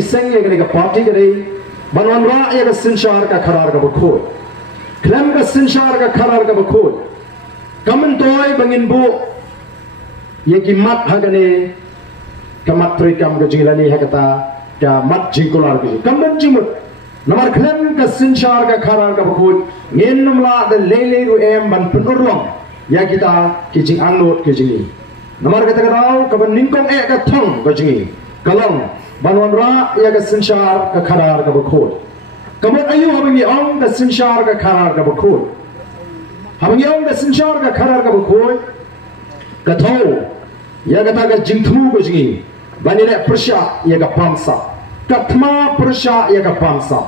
seng ya ke parti ke banwan ra ya ke sinshar ka kharar ka bakhoi klem ka sinshar ka kharar ka bakhoi kamen toy bangin bu ya ki mat hagane kamat trikam ke jilani hakata ka mat jingkular ke kamen jimut namar klem ka sinshar ka kharar ka bakhoi ngin namla de lele ru em ban penurong ya kita ki jing angnot ke jingi namar kata karau kaban ningkong ka thong ke jingi kalong banwan ra ya ka sinshar ka kharar ka bakhoi kamat ayu habangi ong ka sinshar ka kharar ka bakhoi habangi ong ka sinshar ka kharar ka bakhoi ka thau ya kata ka jingthmu ke jingi banile persya ya ka pamsa katma persya ya ka pamsa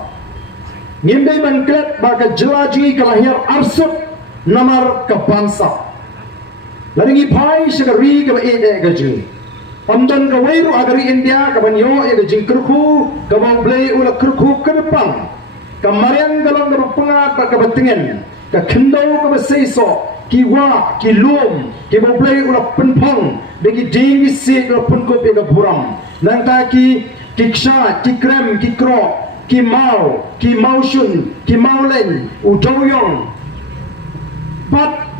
ngimbe man klet ba ka jelaji ka lahir arsut namar ka pamsa laringi pai segari ka ede ka jingi Amdan ka wairu agari India ka banyo ya ka jingkerku ka blay ula kerku ke depan ka marian galong ka pengat ka batengen ka kendau ka baseiso ki wa ki lum ki blay ula penpong bagi dingi si ka penko pe ka buram nang ta ki ksha ki krem ki kro ki maushun ki maulen udoyong pat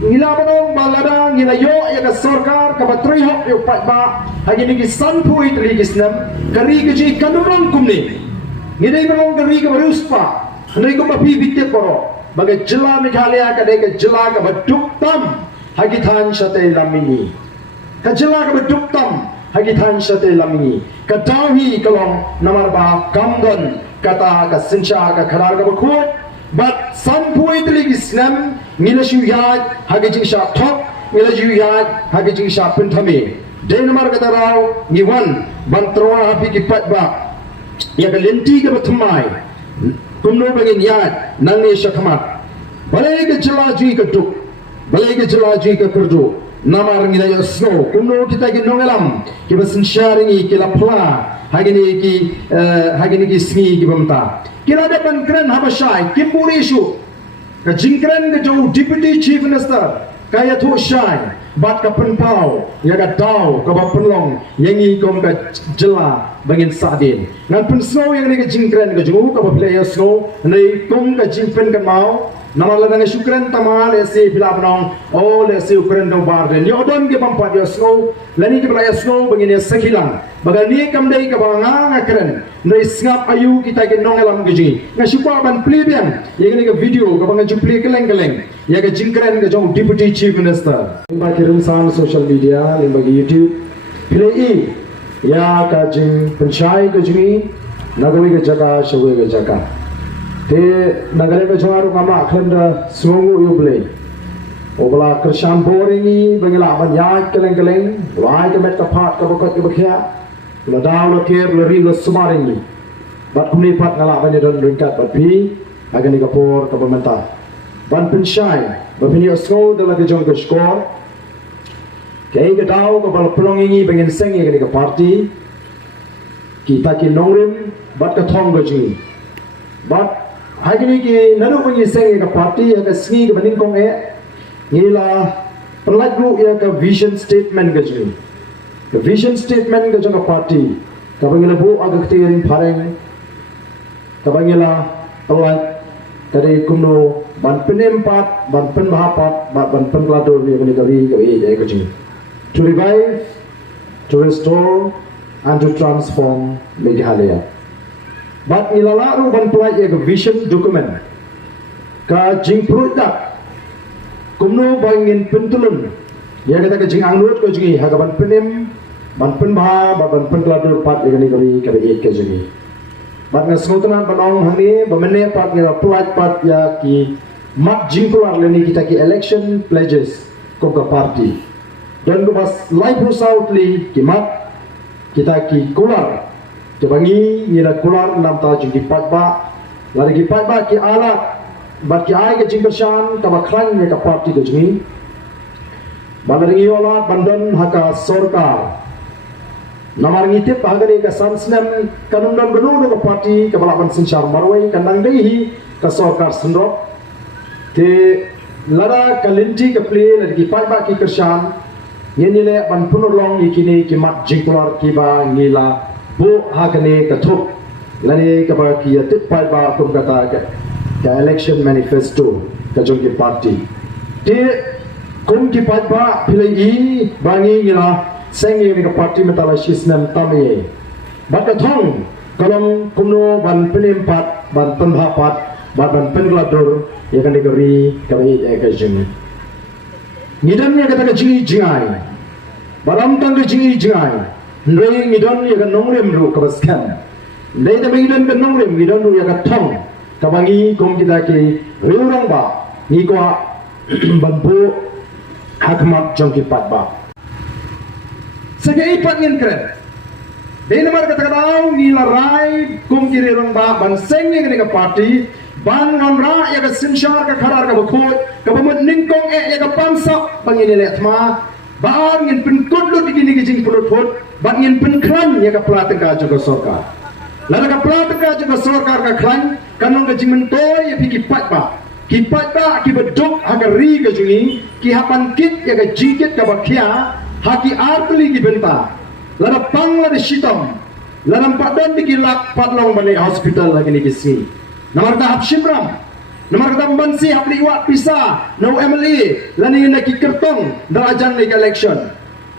ngila banong balada ngila yo ya ka sarkar ka batri hok yo pa hagi ni ki sanpu itli kisnam kari ke ji kanurang kumni ngidai banong kari ka baruspa ndai ko mapi bitte poro bagai jila Meghalaya ka dai ka jila ka baduk tam hagi than sate lamini ka jila ka baduk tam hagi than sate lamini ka dahi kalong namar ba kamdon kata ka sincha ka kharar ka bakhut but sanpu itli kisnam ngila shuyat hagi jing sha thok ngila shuyat hagi jing sha penthami denmar katarau ngiwan bantroa hapi ki patba ya ka lenti ka bathmai kumno bangin yat nangne shakhamat balai ka jelaji ka duk balai ka jelaji ka kurdu namar ngila ya snow kumno kita ki nongalam ki basin sharingi ki lapla hagini ki sngi ki bamta kila depan kren habashai ki purishu ka jingkren ka jo deputy chief minister kaya thu shai bat ka penpau ya ka dau ka ba penlong yangi kom ka jela bangin sadin ngan pen snow yang ni ka jingkren ka jo ka ba player snow nei kom ka jingpen ka mau namala na syukran tama le si pilabnong o le si ukren do barde ni odon ke pampat yo snow lani ke playa snow bangin ya sakilang bagal ni kam dai ka banga ngakren nei sngap ayu kita ke nongelam geji nga syukwa ban plibian yang ni ka video ka banga jupli keleng ya ka jingkren ka jo deputy chief minister ba kirim san social media lim bagi YouTube play ya ka jing penchai ka jingi nagawi ka jaga shwe ka jaga te nagare ka jwaru kama khanda songu yu play obla kersham boringi bangila banya keleng lai ka met ka phat ka bakot ka bakhya la daw la ker la ri la sumaringi bat kumni pat ngala banya don ringkat bat pi agani ka por ka bamenta ban penchai bapini osco de la jong ka skor kay ka daw ka bal plongingi bangin sengi ka party kita ki nongrim bat ka thong ka ji bat hagini ki nanu bangi sengi ka party ya ka sngi ka banin kong ngila pelat group ya ka vision statement ka ji ka vision statement ka jong ka party ka bangila bu agak tin pareng ka bangila pelat kade kumno ban penempat ban penmahapat ban penkladur ni bani kari ka ka ji to revive, to restore, and to transform Meghalaya. But ilalaru ban pelaj ya vision document ka jing produk kumno bangin pentulun ya kata ka jing angnut ko jingi ha ban penem ban penbha ban penkladur pat ya ni kari ka jingi bat nga sngotran banong hani bamene pat ya pelaj pat ya ki mat jing keluar leni kita ki election pledges ko ka party dan bas live sautli kimat kita ki kular kebangi ngira kular nam ta jing di patba lari ki patba ki ala bat ki ai ke jing bershan ka bakran ne ka party ke jingi bandaringi ola bandan haka sorkar namar ngitip hagari ka sansnem kanum dan benu ka party ka balapan sinchar marwai kanang dehi ka sorkar sendrop te lara kalinti ka play lari ki patba ki kershan yenile ban punulong ikini kimat jingkular kiba ngila bu hakane katup lani kabaki yatik pai ba kum kata ka election manifesto ka jong ki party ti kum ki pai ba pilai i bangi ngila sengi ni ka party metala shisnam tamye ba ka thong kalong kumno ban penimpat ban penhapat ban pengladur ya kan dikeri kami ka jeng ngidamnya kata ka jingi jingai baram tang ka jingi jingai ndoi ngidon ya kan nongrem ru ka baskan ndai da ngidon ka nongrem ngidon ru ya ka thong ka bangi kom kita ki riurang ba ni ko bambu hakmat jong ki pat ba segai pat ngin kren dei namar kata kadau ni larai kom ki riurang ba ban sengi ni ka party ban ngamra ya ka sinshar ka kharar ka bakhot ka bamut ningkong ya ka pamsak bangin le thma ban ngin pin kodlo digini gi jing pulot phot ban ngin pin khran ya ka pratengka juga sarkar lana ka pratengka juga sarkar ka khran kanong ka jing mentoy ya ki pat ba ki bedok aga ri ka jungi ki hapan kit ya ka jingkit ka bakhya haki artli ki benta lana pangla de shitam lana padan di lak patlong bani hospital lagi ni kisi namar da hap shimram namar da bansi hap liwat pisa no MLA lani na ki kertong da ajang ni election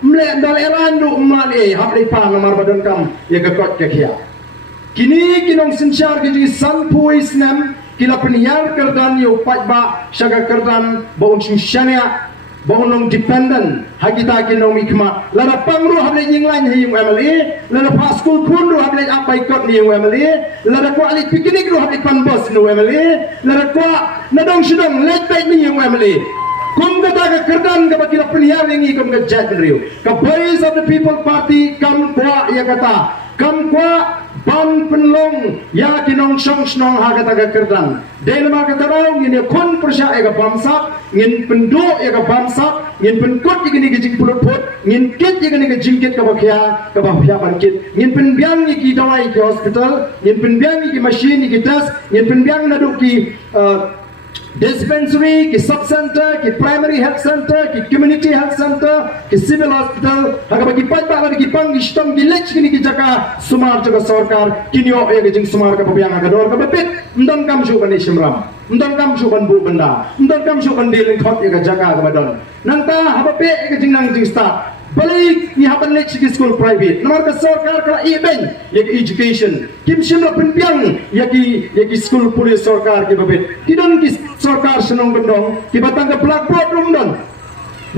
mle dal erandu mali hap li pa namar badan kam ya ka kot ka khia kini kinong sinchar ki san puis nam kila peniyar kerdan yo patba syaga kerdan baun shania baun dependent hagita kinong ikma lana pangru hable yinglan hi yung MLA lana pa school pun ru hable apai kot ni yung MLA lana ko ali piknik ru hable pan bos no MLA lana ko nadong sidong let back ni yung MLA kum kata ka kerdan ka bakila peniyar yang ikom ka jat riu ka voice of the people party kam kwa ya kata kam kwa ban penlong ya kinong song snong ha kata ka kerdan dei ma kata raw ngin kon persya ya ka bamsak ngin pendo ya ka bamsak ngin penkot ya ni gijing pulot pot ngin kit ya ni gijingkit ka bakhya bankit ngin penbiang ni ki dawai ki hospital ngin penbiang ni ki machine ni ki test ngin penbiang na do ki dispensary, ki sub center, ki primary health center, ki community health center, ki civil hospital, haga bagi patba lagi ki pang istam ki lech kini ki jaka sumar jaga sarkar kinyo ya gijing sumar ka pabiang haga dor ka bepit ndon kam shu bani shimram ndon kam shu ban bu benda ndon kam shu ban dealing khot ya jaka ka badon nanta haba pe ya gijing nang jing start balik ni haban lech ki school private namar ka sarkar ka iben ya ki education kim shimra pinpiang ya ki school police sarkar ki babet kidon ki sarkar senong bendong ki batang ka blackboard room don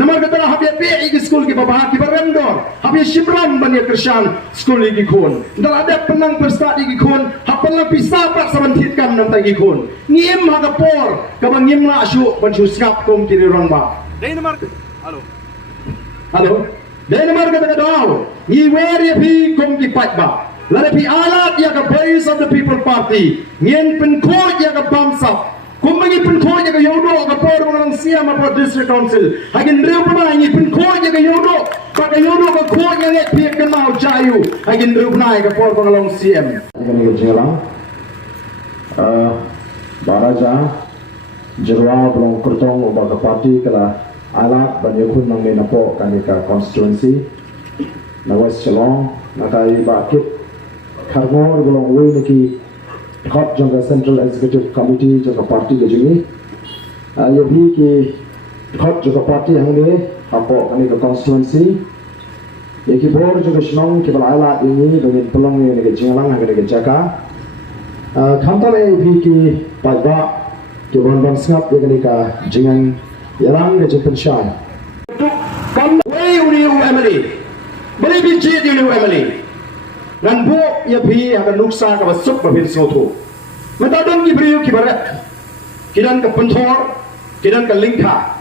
namar ka tara habia pe ki school ki babah ki barandor habia shimram ban ya krishan school ki khon dal ada penang persat ki khon hapan la pisa pat sabantit kam nam ta ki khon ngiem ha ka por ka bang ngiem la shu ban shu skap kom ki rong ba dei namar halo dei namar ka ta daw ni wer ya pi kom ki pat ba la pi alat ya ka voice of the people party ngien pen ko ya ka bamsap kum bagi pen ko ya ka yodo ka por ngong siam apa district council hagin reu pa ngi pen ko ya ka yodo ka yodo ka ko ya nge pi ka mau jayu hagin reu pa ka por ngong siam ni ka jela baraja jerwa belum kurtong ubah ka party kala alat banyak kun nang na po kanika constituency na West Chelong na kai bakit karngor belum we niki hot jangka Central Executive Committee jangka party ke jini yo bi ki hot jangka party hang ne hapo kanika constituency ye ki bor jangka Chelong ki bal alat ini dengan pelong ni ke jingalang hang ke jaka khamtale bi ki paiba ki bon bon snap ye kanika jingan yang ke jepun syai kam wei uni UMLA beli biji di UMLA dan bu ya bi akan nuksa ka basuk babin soto metadon ki beriu ki barat kidan ke pentor kidan ke lingka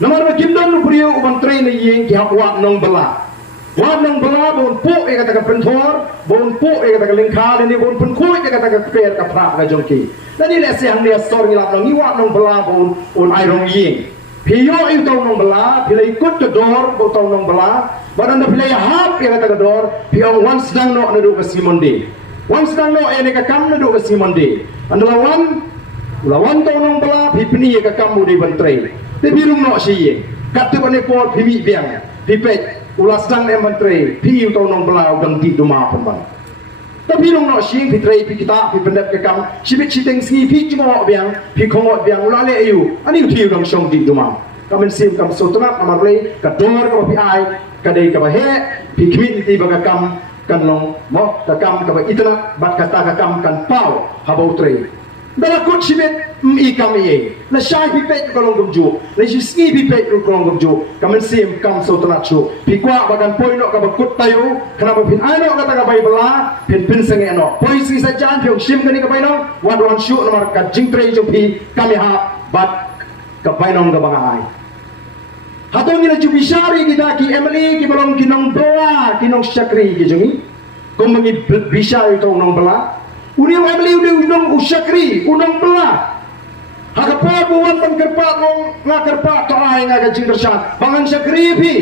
nomor kimdan nu beriu menteri ni yeng ki hapwa nong bela wa nong bela bon pu e kata ke pentor bon pu e kata ke lingka dan ni bon penku e kata ke per ka pra ka jongki dan ni lesi hang dia sor ngilap nong ni wa nong bela bon on airong yeng Piyo itu nong bela, bila ikut ke dor, botol nong bela, badan dah bila hap yang kata ke dor, piyo wan sedang no nadu ke Simonde, wan sedang no ene ke kam nadu ke Simonde, anda lawan tau nong bela, pipni ke kamu di bentrai, tapi birung no siye, kata bane pol pimi biang, pipet, ulas sedang em bentrai, piyo tau nong bela ganti duma pemban, tapi nong no sing pi trai pi kita pi pendap ke kam sibit siteng singi pi cuma biang pi kongot biang lale ayu ani uti dong song di dumam kamen sim kam sotona kamar le ka dor ka pi ai ka dei ka he pi kmin ti ba kam kan long mo ka kam ka itna bat ka ta ka kam kan pau habau trai dala kut sibit i kam ye la shai pi pet ko long gumju la singi pi pet ko long gumju kamen sim kam sotona chu pi kwa bagan poino ka bakut tayu kana pin ano ka ta ka bai bala pin senge no poi si sa jan pyong sim kani ka bai no wan shu nomor ka jing trai chu pi kami ha bat ka bai nong ka bangai hatong ni ju bisari kita ki emily ki balong kinong boa kinong syakri ki jungi ko mangi bisari to nong bala uni emily unong usyakri unong bala hakapo buwan pang kerpa nong nga kerpa to ai nga ka jing tersan bangan syakri pi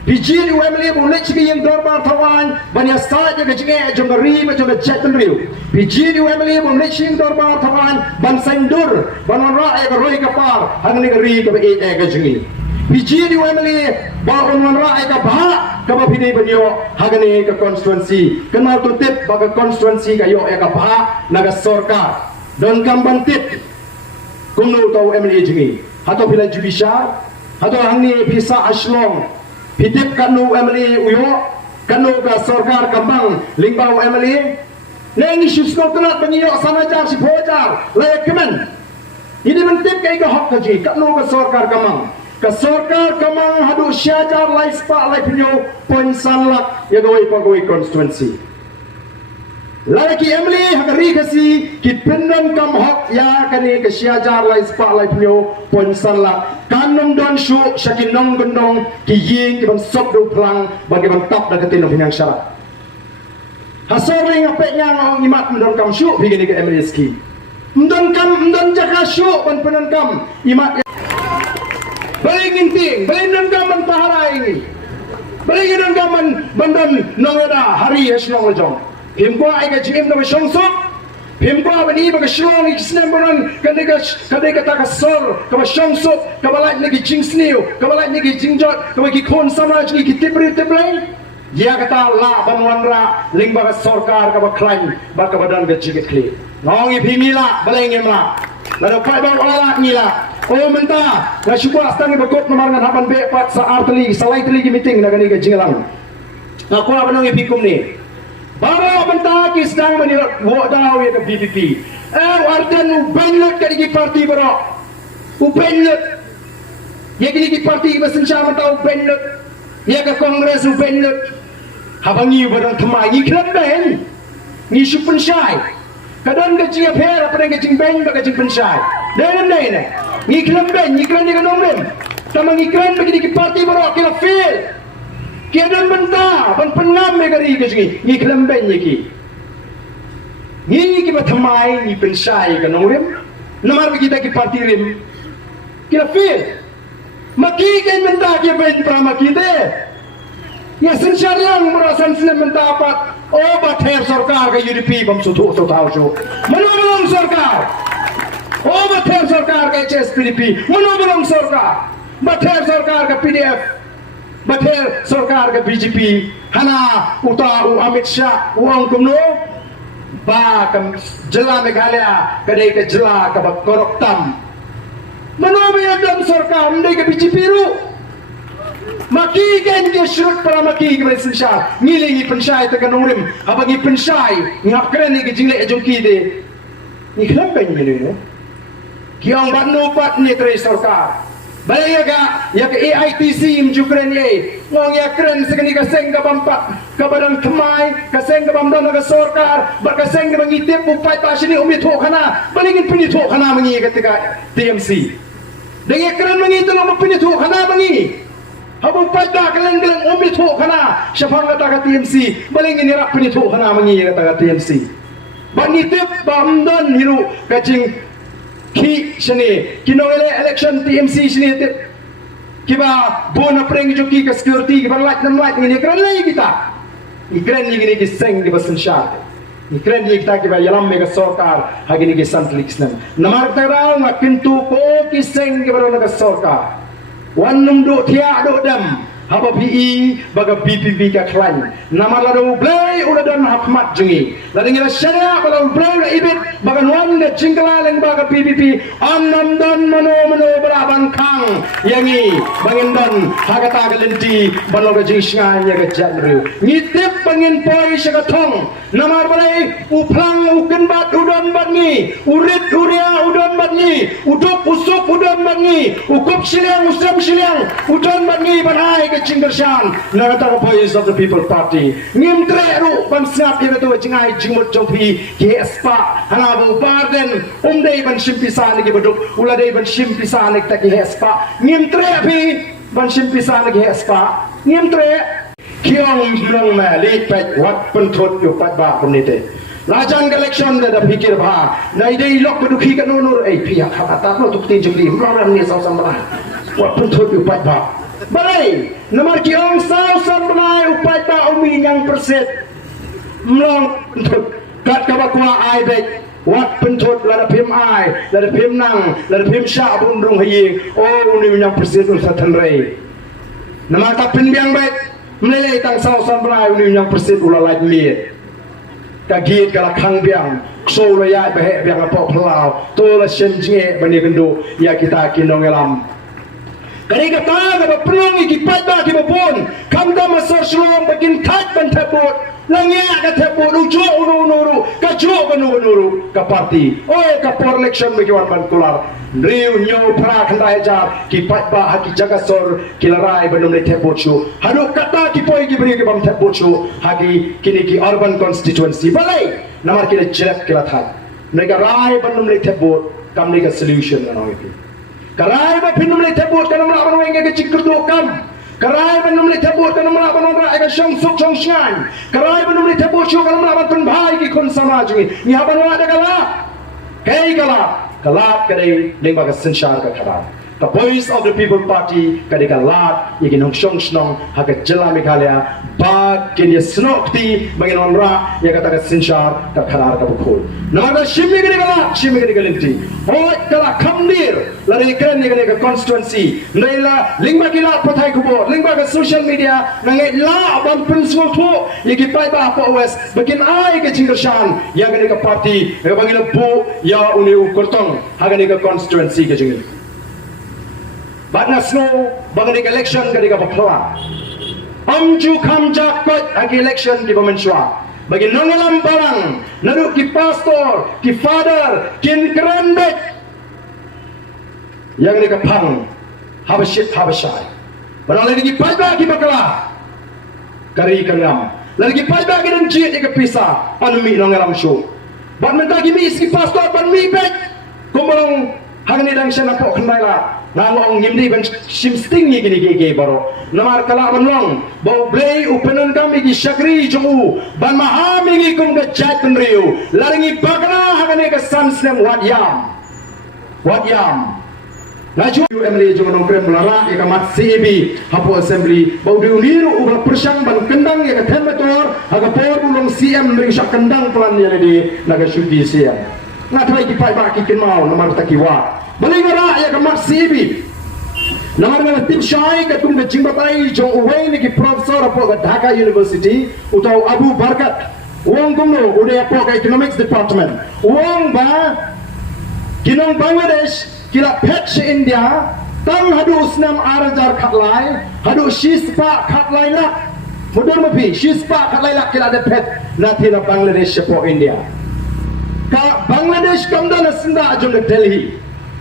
Pijil UMLA boleh cakap yang dorbar tawan banyak saja kecingnya jom rim jom jatuh riu. Pijil UMLA boleh cakap dorbar tawan ban sendur ban rakyat keroi kapal hang ni keri ke kecingnya. Pijil UMLA ban rakyat kapal kapal pilih banyo hang ni ke konstituensi kenal tutip baga konstituensi kayo kapal naga sorkar dan kamban tip kumno tau UMLA jengi atau bila judicial atau hang ni bisa aslong hitip kanu emily uyo kanu ka sorkar kambang lingbau emily nengi syusko kenat bangiyo sanajar si pojar layak kemen ini mentip kai ka hak kaji kanu ka sorkar kamang hadu syajar lai spa lai pinyo poin sanlak ya gawai konstituensi lagi emily hakari kasi ki pendam kam hak ya kani ka syajar lai spa lai pinyo poin sanlak kanong don syu syakin nong gendong ki ying ki ban sop do plang bagi ban tap da ketin pinang syarat hasore ngapek nyang ngimat mendon kam syu bigini ke emiliski mendon jaka syu ban penon kam imat balik inting balik non kam ban pahara ini balik non kam ban nong ada hari esnong lejong him ko ai ka jim do song sop him ko bani baga shlong ikisnem bonon kadeka taka sor ka shong sop ka balai ngi jing sniu ka balai ngi jingjot ka bagi kon samaj ni kitipri teblai dia kata la banwanra ling baga sorkar ka baklain ba ka badan ga jigit kli nongi phimila balai ngemla lado pai ba wala ngila oh menta na syukur astang bakot nomar ngan haban be pat sa artli salai tli gi meeting na gani ga jinglang na ko abanong ipikum ni Bawa bentah kisah menirot wadaw ya ke BPP. Warden ubenlet ke digi parti bro. Ubenlet. Ya ke digi parti bersama tahu ubenlet. Ya ke kongres ubenlet. Habangi barang temai ni keleben. Ni supen syai. Kadang ke jing apher apa ke jing ben ke jing pensyai. Dan ni keleben ni keren ni kanong Tamang ikran bagi digi parti bro kira fail. Kiadan benta, ban pengam megari ke sini, ni kelemben ni ki bathamai ni pensai ke nongrim, nomor kita ki parti rim, kira feel, maki kan benta ki ben prama kita, ya sensyariang merasan senen benta apat, oh bather sorkar ke UDP bam sutu tahu jo, menolong sorkar, oh bather sorkar ke CSPDP, menolong sorkar, bather sorkar ke PDF. Bather sorkar ke BJP hana uta Amit Shah uang kumno ba kam jela Meghalaya kadai ke jela ke koroktam manomi adam sorkar ndai ke BJP ru maki gen ke syurut para maki ke Malaysia ngilingi pensyai te kanongrim abagi pensyai ngap keren ni ke jingle ajoki de ni klampen ni ne kiang banu pat ni tre sorkar Balaya ka, ya ke AITC mjukren ye, ngong ya keren sekali kaseng ka bampak, ka badang kemai, kaseng ka bamdon ka sorkar, berkaseng ka mengitip upai ta sini umi thok kana, balingin pini thok kana mengi ketika TMC. Dengan keren mengi tu lo pini thok kana mengi. Habu upai ta kalen umi thok kana, syafang kata ka TMC, balingin irak pini thok kana mengi kata ka TMC. Bangitip bamdon hiru kacing ki sini kino election TMC sini tip kiba bona preng joki ke security kiba light ini keren lagi kita ikren ni gini kiseng di basen syar ikren ni kita kiba yalam mega sorkar hagi ni kisan tliksnan namar terau ngak pintu ko kiseng kiba naga sorkar wan num do thia do dam haba PE baga BPP ka klan nama lado blay uladan hakmat jengi lading ila syariah baga blay la ibit baga nuan de jingkala leng baga PPP annam dan mano beraban kang yangi bangin dan hagata galenti bano ga jingshang ya ga janru ngitip bangin poi syaga thong nama balai uplang uken bat udan batni urit uria udan batni udup usuk udan batni ukup siliang usam siliang udan batni banai ke Chingershan Nagata Voice of the People Party ngim treru ban snap ya to jingai jingmut jongpi KSPA hanabu barden umdei ban simpisan ke beduk uladei ban simpisan ke tak KSPA ngim trepi ban simpisan ke KSPA ngim tre kiong nong ma li pet wat pentot yu pat ba komite Lajan election da pikir ba nai dei lok bedukhi ka nonur ai pihak kata no tukti jengli mram ni saw samrai wat pentot yu pat ba balai nomor kiong saw samrai upat ba umi yang perset mlong pentot kat ka bakwa ai bet wat pentot lada pim ai lada pim nang lada pim sha bun rung hayi oh ni yang perset ul satan rei nama ta pin biang bet melelei tang saw samrai ni yang perset ulalai miet kagit kala khang biang so la ya be biang apa plau to la shen jinge bani gendo ya kita kinong elam kari kata ga pelong iki pada ki bopon kam da masar shlong bakin tat ban tabot langya ka tabot ujo unu ka jo unu ka parti oi ka por election bagi wan ban kular riu nyo pra khandai jar ki pada haki jaga sor kilarai banum le tabot chu hadu kata ki poi ki beri ki bam tabot chu haki kini ki urban constituency balai namar ki le jelek kila that mereka rai banum le tabot kam le ka solution na itu karai ba pinum le tabot kana mala ban wenge ke cikkur do kam karai banum le tabot kana mala ban ra ga shong suk shong shan karai banum le tabot chu kana mala ban tun bhai ki khun samaj ni ha ban wa da kala kai kala kadai lengba ka sanshar ka khara the voice of the people party kadai ka lat yikin hong shong snong ha ka jela meghalaya ba kin ye snokti bangin onra ya kata ka sanshar ka khara ka bukhul naga shimmi gari galinti hoy kala khamdir lari kren ni ka constituency naila lingba kila pathai kubo lingba ka social media nangai la ban principal tho yiki pai ba pa os bakin ai ke Chingershan ya gani ka party ya bangin bu ya uni ukurtong ha gani ka constituency ke jingil batna snow bangin ka election gani ka bakhla amju khamja kot agi election ki bamenshwa bagi nongalam barang naru ki pastor ki father kin kerandek yang ni kapang habashai barang lagi ki pada ki bakala kari kanam lagi pada ki dan cik ki pisah anumi nongalam show ban menta ki mi ki pastor ban mi bet komong hangni dang sana pok khandai la nangong ngimdi ban sim sting ni gini baro namar kala banlong bau blay upenon kami ki shakri jongu ban mahami ki kum ga chat penriu laringi bakana hangane ka sansnem wat yam laju emli jongu nong krem lara ka mat CB hapo assembly bau diuniru ubah persang ban kendang ya ka temperatur aga por ulong CM ring syak kendang plan ya di naga syudi siam ngatai ki pai ba ki kenmau namar takiwa balik ngara ya kamak CB namar ngala tim syai ka tum ka jingbatai jong uwei ni ki professor apo ka Dhaka University utau Abu Barkat wong kumno udah apo ka economics department wong ba kinong Bangladesh kila pet se India tang hadu usnam arajar khatlai hadu shispa khatlai la mudur mapi shispa khatlai la kila ada pet nathina Bangladesh apo India ka Bangladesh kamda na sinda jong Delhi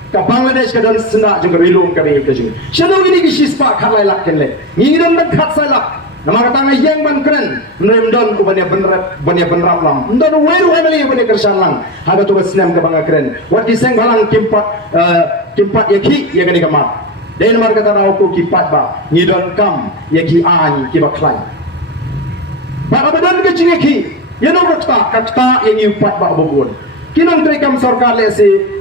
ka Bangladesh ka dan senda juga rilung ka ni ka jing shano ini ki shispa khalai lak ken le ngidam dan khat sai lak nama kata yang ban kren nem don ubania benrap lam don weru emeli ubania kersan lang haga tu snam ka banga kren wat diseng balang kimpat yaki ya gani kamat den mar kata rau ko kipat ba ngidon kam yaki an ki baklai ba abadan ka jing yaki yano kakta yang yupat ba bobon kinang trekam sarkar le se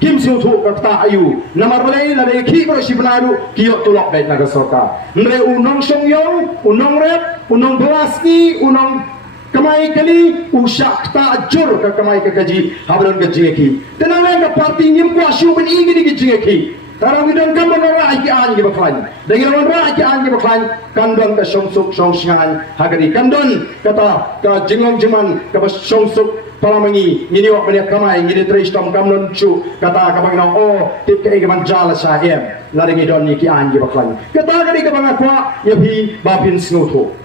Kim Siu Thu kata ayu namar balai la dei ki bro sibnaru kiyo tulok dai naga sorka nre unong songyong unong rep unong belaski unong kamai kali usak ta jur ka kamai ka gaji habron ka jingeki tenang ka parti nyim kwa shu ben igi di jingeki Tarang idon kam menora iki an ki baklan. Dengan menora iki an ki baklan kandon ka songsuk songsangan hagari kandon kata ka jingong jiman ka songsuk palamangi ngini wak bania kamai ngini tristom kamnon chu kata ka bangina oh tip ka igaman jala sa em lari ngidon ni ki an ki baklan. Kata ka di ka banga kwa yabi babin snuto.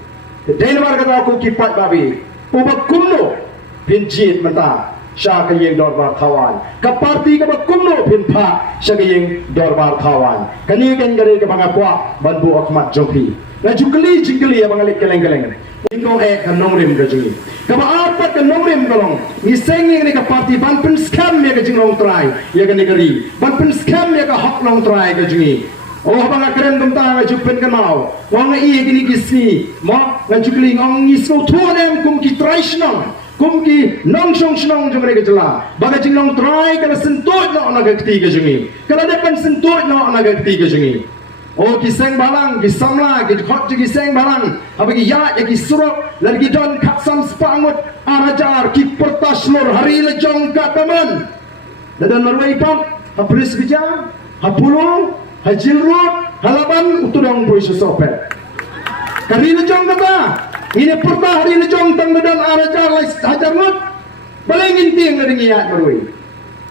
Dahil mar kata aku kipat babi ubak kumno pinjit menta Syah kayeng dorbar kawan. Kaparti ka kumno pinpa syah kayeng dorbar kawan. Kani kan gari ka bangakwa bantu akmat jopi. Na jukli jingli ya bangalik keleng-keleng. Ingko kanong rim ka jingi. Kaba apat kanong rim kalong. Ngiseng ni ka parti ban pin scam ya ka jinglong try. Ya ka negeri. Ban pin scam ya ka hak long try ka jingi. Oh banga keren tumta nga jupen kan mau. Wang na iya gini gisni. Mo na jukli ngong ngisno tuanem kum ki try shnong. Kumki nong song song jumre ke jela baga jinglong try kala sentut no na gakti ke jingi kala depan sentut no na gakti ke jingi oh ki seng balang ki samla ki khot ki seng balang abagi ya ki surok lagi don khatsam spangut arajar ki pertaslur hari lejong ka taman dadan marwai pam hapris bija hapulung hajilrut halaban utudang boy sosopet kari lejong kata ini pertah hari ni jong tang dan arajar lai hajar ngut balai nginting ngari ngiat marui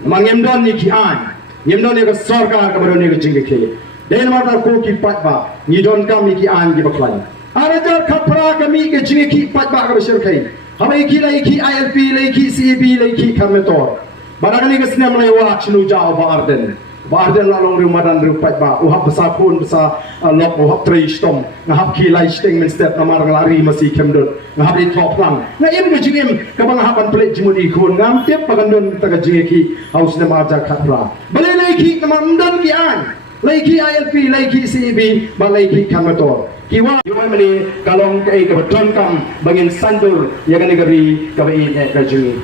mangem don ni kian ngem don ni ka sarkar ka baru ni ka jingke den mata ko ki patba ni don kam ni kian ki baklan arajar khapra kami ke jinge ki patba ka besar kai hamai ki lai ki ILP lai ki CEB lai ki karmetor barakani ka sinem lai wa chinu jao ba arden lalong rumadan rupat ba uhap besar pun besar lok uhap tristom ngahap ki lai sting men step namar lari masih kemdut ngahap di top lang ngaim ke jingim ka bang hapan pelik jimudi kun ngam tiap pagandun ta ka jinge ki haus na maja khatra balai lai ki namamdan ki an lai ki ILP lai ki CEB ba lai ki kamator kiwa yuman mani kalong kai ka beton kam bangin sandur ya ka negeri ka bai ka jingi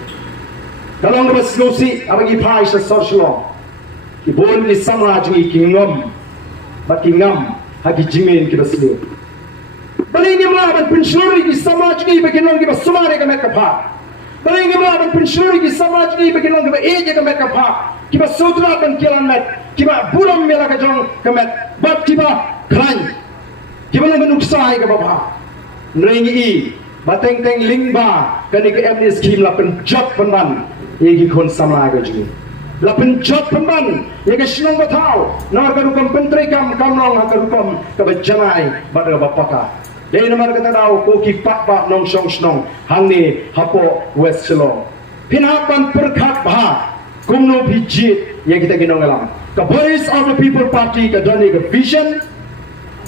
kalong ka basgosi abagi pai sa social Ibon ni samraj ni kingam, bat kingam hagi jimin kita sini. Balik ni melawan pensyuri di samraj ni bagi nong kita sumare ke mereka pak. Balik ni melawan pensyuri di samraj ni bagi nong kita eje ke mereka pak. Kita sutra dan kilan met, kita buram mela ke jong ke met, bat kita kran. Kita nong menuksai ke bapa. Nrengi i, bateng teng lingba, kani ke MNS scheme la penjat penban, egi kon samraj ke jing. La penjat pemban ya ke sinong batau na ka rukam pentri kam long ka rukam ka bajanai badra bapaka de namar kata daw ko ki pak nong song snong hangni hapo west selo pinapan perkhat bha kumno bijit ya kita ginong alam ka voice of the people party ka dani ka vision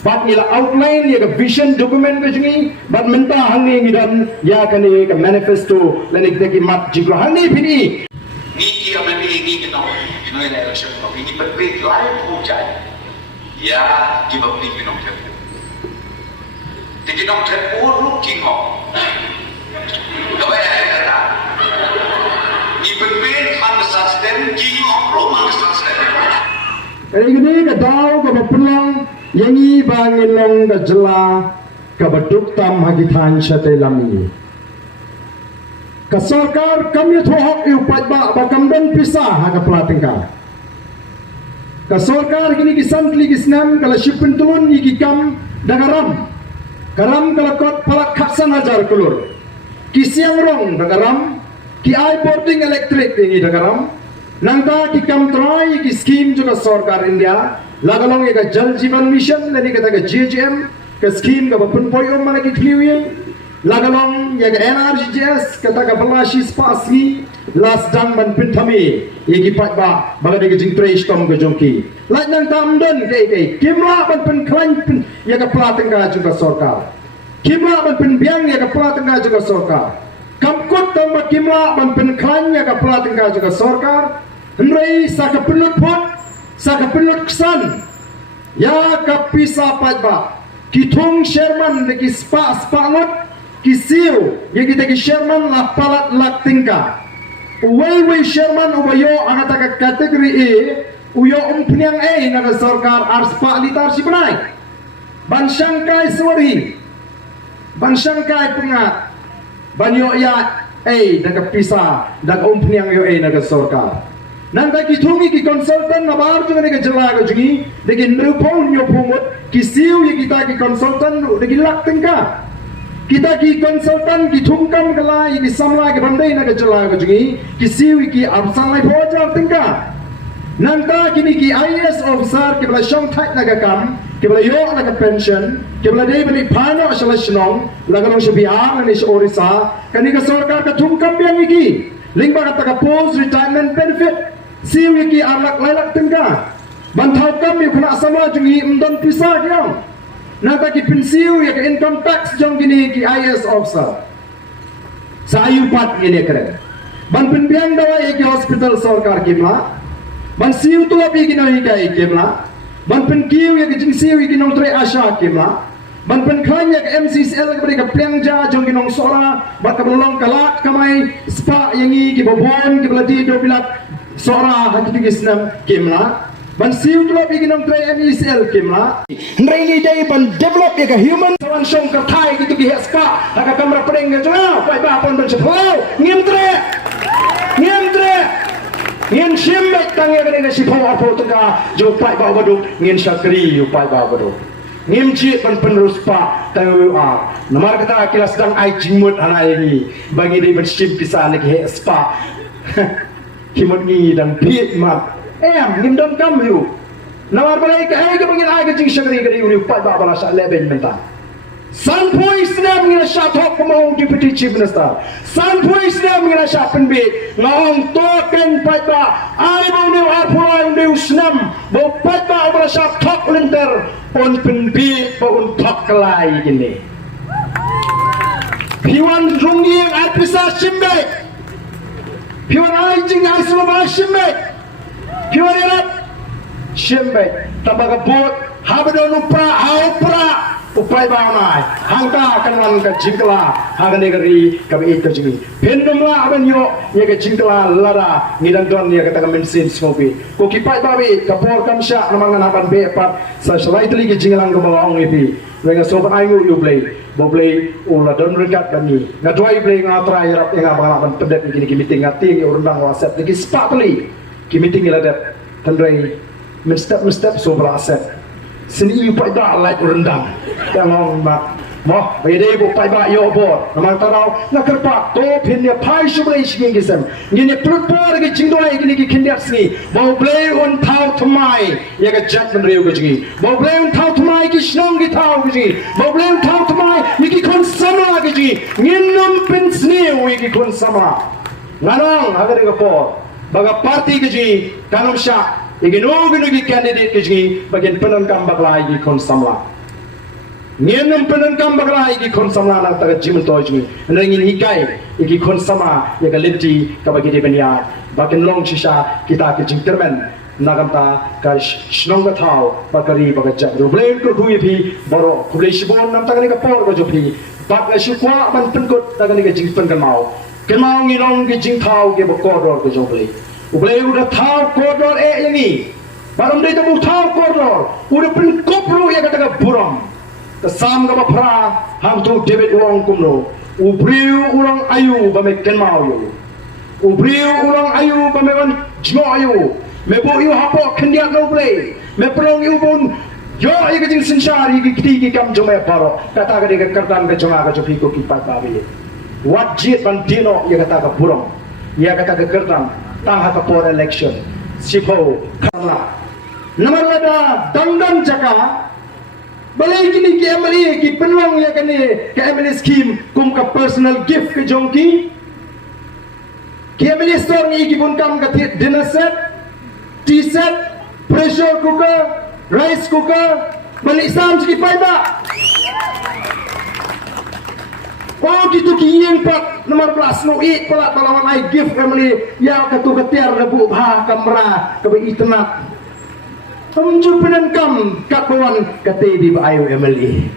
bat nila outline ya ka vision document ka jingi bat menta hangni ngidan ya kani ka manifesto lanik teki mat jigro hangni pini Niki yang ini kita ini election ini berbeda lain hujan ya di bawah ini kita terus di kita terus urut kingok kau yang kata ini berbeda mana sistem kingok rumah sistem hari ini kedau kebetulan yang ini bangin long kejela kebeduk tam hagitan syatelami ka sarkar kami thohok iupat ba bakamdan pisah ha pelatingka ka sarkar gini kisan kli kisnam kala shipin tulun yiki kam dagaram karam kala kot palak khaksan hajar kulur kisiang rong dagaram ki ai boarding electric ini dagaram nangka ki kam try ki scheme juga sarkar India lagalong ka jal jivan mission lani kata ka JJM ka scheme ka bapun poyom mana ki kliwin lagalong yang NRJS kata ka balashi spasgi last dang ban pintami yegi patba baga de jing trace tom ke jongki laj nang tamden ke kimla ban pen klan pen ya ka platengga juga sarkar kimla ban pen biang ya ka platengga juga sarkar kamkut tam kimla ban pen klan ya ka platengga juga sarkar hendrai sa ka penut pot sa ka penut kesan ya ka pisa patba kitung sherman de ki spangot kisiu yang kita ki Sherman la palat la tingka uway Sherman ubayo angata ka kategori E uyo umpniang A naga sarkar ars pa litar si penai bansangkai swari bansangkai pengat banyo ya A naga pisa dan umpniang yo A naga sarkar Nanti kitungi ki konsultan na baru juga dengan jelaga jungi, dengan rupon yo pungut, kisiu ya kita ki konsultan dengan lak tengka. Kita ki konsultan ki tungkam kelai ki samla ki bandai na jelaga jungi, kisiu ki absang lai pojar tengka. Nanti kini ki IAS officer ki bela shong thai na kam, ki bela yo na pension, ki bela dei beli pano asal senong, laga long sebiar na ni orisa, kani ka sarkar ka tungkam biang iki. Lingba kata ka post retirement benefit, siu iki anak lailak tengka. Bantau kami kena sama jungi mdon pisah yang. Nata ki pensiu ya ke income tax jong gini ki IAS officer. Sayu pat ini keren. Ban penbiang dawa ya ki hospital sarkar kimla. Ban siu tu api gino hika kimla. Ban penkiu ya ke jing siu iki nong tre asya kimla. Ban penklan ya ke MCCL ke beri ke plangja jong ginong sora. Bat ke belong kalat kamai spa yang i ki bobon ki beladi do bilat sora hati gisnam kimla. Ban siu tu api ginong tre MCCL kimla. Nrengi day ban develop ya ke human kawan song ke thai gitu ki spa. Haka kamera pedeng ke jona. Pai ba pon ban sepau. Ngim tre. Ngin simbek tang ya ke si pau apo tengah jo pai ba baduk ngin sakri yo pai ba baduk. Ngimci penerus pak tahu nomor kata kira sedang ai jimut anak ini bagi dia bersim pisah lagi spa himut ni dan piet mat ngimdon kam yu nomor balik ai ke bangin ai ke jing syakri ke uni pat ba bala sa leben mentah san poi snap ngina sha thok pemau deputy chief minister san poi snap ngina sha penbit ngong token pat ba ai bau ne apulai unde snam bau pat ba bala sha thok lenter on penbit pa on thok kelai gini piwan rungi yang ai pisah simbek piwan ai jing ai semua simbek piwan erat simbek tabaga bot habadon upra upai banai hangka kanan ka jingkla hagane gari kabe it ka jingi pendumla aban yo ye ka jingkla lara ngidang don ye kata mensin smoke ko kipai babe ka por kamsha namang napan be pat sa slightly ke jinglang ka bawang ipi wenga sobat aingu you play bo play ula don regat kami ngadoi play ngatrai rap yang abang pedet gini meeting ngati urundang whatsapp lagi spatuli ki meeting iladat tandrai mestep so beraset sini you pai dah like rendang yang ngong mak moh bagi dia bu pai ba yo bo namang tarau nak kerpak to pin dia pai shubai shing gisem ngini prepare ke jingdoi gini ki kindiat sini mau play on tau tmai ya ke jat men reu ke jingi mau play on tau tmai ki snong ki tau ke jingi mau play on tau tmai ki kon sama ke jingi nginum pin sni wi ki kon sama nganong agar ke po baga party ke jingi kanom sha Iginogi candidate kiji bagian penangkam baglai gi kon samla. Ngenum penangkam baglai gi kon samla nang taga jimen tojmi. Nangin hikai igi kon sama ya galenti ka bagi de benya. Bagian long shisha kita ke jingtermen nagamta ka shnong ka thau bakari bagaja. Roblem ko hui pi boro kulei shibon nam taga ni ka por ko jopi. Bak la shukwa ban penkut taga ni ka jingpen kan mau. Kemau ngilong gi jing thau ge bokodor ko jopli. Ublay udah tahu koridor yang ini, baru dia tu tahu koridor, udah pun kopro ya kata buram, kesam kapa pra, ham tu debit uang kumno, ubriu ulang ayu bamekan mau yo, ubriu ulang ayu bamekan jmo ayu, mebu yu hapo kendiak no play, mepelong yu pun yo ika jing sensari ki kam jome baro, kata ka dia kertan ka jonga ka jopi ko kipat babi, wajib bandino ya kata ka buram, ya kata ka kertan. Tang haka por election sipo karla namar lada dangdang jaka balai kini ki MLA ki peluang ya kini ke MLA scheme kum ka personal gift ke jongki ki MLA store ni ki pun kam ka dinner set tea set pressure cooker rice cooker balik sam sikit paida oh gitu kiyeng pak nomor belas no i pala palawan ai gift family ya katu ketiar rebu bah kamera kebe itnak penjupinan kam kapuan kate di ayu family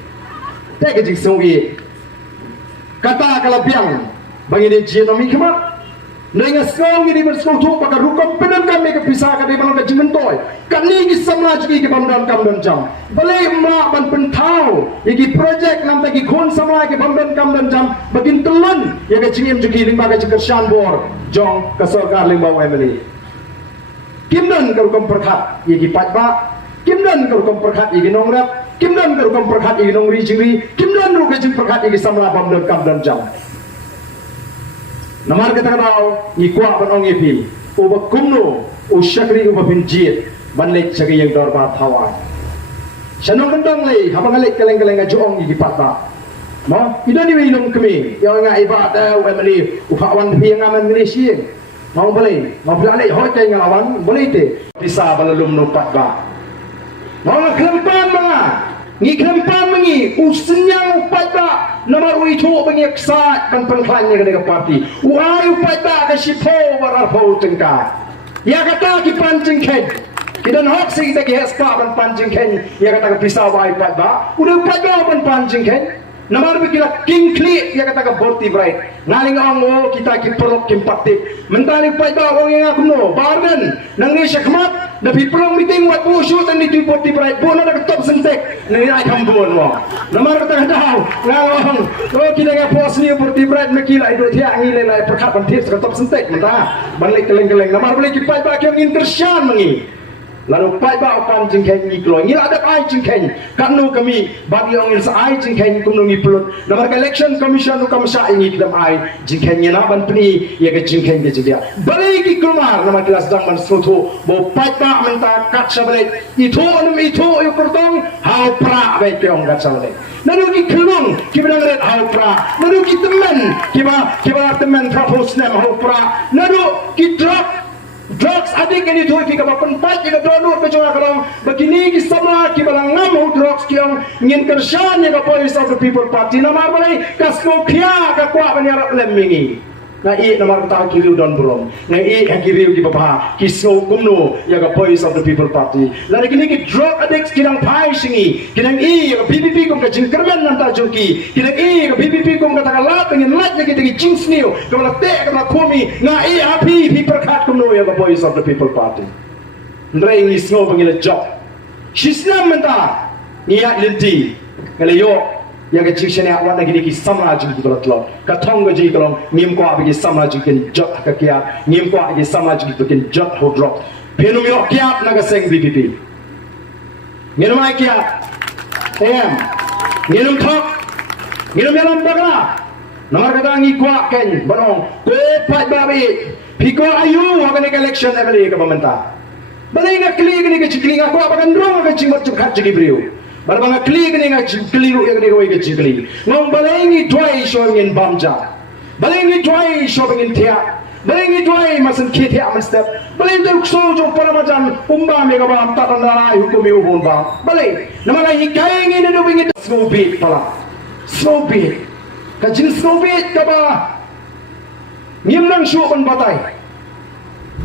tak kejik so i kata kalau biang bagi dia genomi kemat dengan sekong ini bersekong tu pakai rukom pedan kami kepisah kami malam kaji mentoy kami kisah melaju ke pemdan kam dan jam boleh mak ban pentau iki projek nam tagi kon sama ke pemdan kam dan jam bagin telun ya ke cingim juki limba ke cekersian bor jong ke sorkar limba family Kimdan karukom perkat igi patba, kimdan karukom perkat igi nongrap, kimdan karukom perkat igi nongri jingri, kimdan rukajing perkat igi samla bam dan kam dan jam. Namar kata kau ni kuat penong ipi, ubah kumno, usyakri ubah binjit, banlek cagi yang dorba thawan. Sanong kendong leh, habang alik keleng-keleng ajuong igi patba. No, ida ni minum kami, yang ngai ibadah, emeli, uhawan piang aman Malaysia. Mau boleh, mau pelalik hotel ngelawan, boleh te. Bisa balalum nupat ba. Mau kelempaan mga, ngi kelempaan mengi, usenyang upat ba. Nama itu mengi eksat dan penkhanya ke parti. Uai upat ba ke sipo barapau tengka. Ya kata ki pancing ken. Kita nak sih kita gespa dan pancing ken. Ya kata bisa uai upat ba. Udah upat ba dan pancing ken. Namar bikila king kli ya kata ka borti bright ngaling ang kita ki perok kim patip mentali pai ba ong yang aku no barden nang ni syakmat da piprong meeting wat pusu tan di borti bright bona da top sentek ni ai kambon wa namar kata daw ngalong kita nga pos ni borti bright makila ido dia ngile lai perkat pantit ka top sentek menta balik keleng-keleng namar balik ki pai ba ki intersyan mengi lalu pai ba pancing ken ni klo ngila ada ai cing ken kanu kami bagi orang sa ai cing ken kum ngi plot namar election commission kam sa ingi kidam ai cing ken na ban pni ya ke cing ken ke dia balik ki kumar namar kelas dang man soto bo pai ba menta kat sa balik itu yo kortong hau pra ba ke ong kat sa balik nanu ki klong ki benang red hau pra nanu ki teman kiba teman propose nam hau pra nanu ki drugs adik ini tu kita berpenpat kita download kecuali kalau begini kita semua kita ngam drugs yang ingin kerjaan yang Voice of the People Party nama boleh kasih kia kakak menyerap lemmingi. Nah ini nama kita kiri don belum. Nah ini kiri kita bah kisau kumno yang Voice of the People Party. Lalu kini kita drug addicts kita pai singi kita ini BBP kum kacing kerban nanti joki kita ini BBP kum kata kalah pengen lat jadi kita jinx niu kalau tek kalau kumi nah ini api perkat kumno yang Voice of the People Party. Ndrai ini semua pengen job. Shisna menta niat linti kalau yo yang kecil sini awak lagi di sama juga kalau telur, katong gaji kalau ngim kuat bagi sama juga jot kakia, ngim kuat bagi sama juga bikin jot hodrok, penum yo kiap naga seng BBP, minum air kiap, minum tok, minum dalam bagla, nomor kata ngi kuat ken, barong, kopat babi, pikul ayu akan election every ke pemerintah, balai nak keli ni kecil aku akan dorong kecil bercukat jadi beriu. Barang kli kini ngaji keliru yang dia kau ikut kli. Ngom balengi tuai showingin bamja, balengi tuai showingin tiap, balengi tuai masan kiti aman step, balengi tu sojo para macam umbam yang abang tak tandai hukum yang umbam. Baleng, nama lagi kaya ini dia dopingin snowbeat pala, snowbeat, kajin snowbeat kaba, ngimlang show pan batai,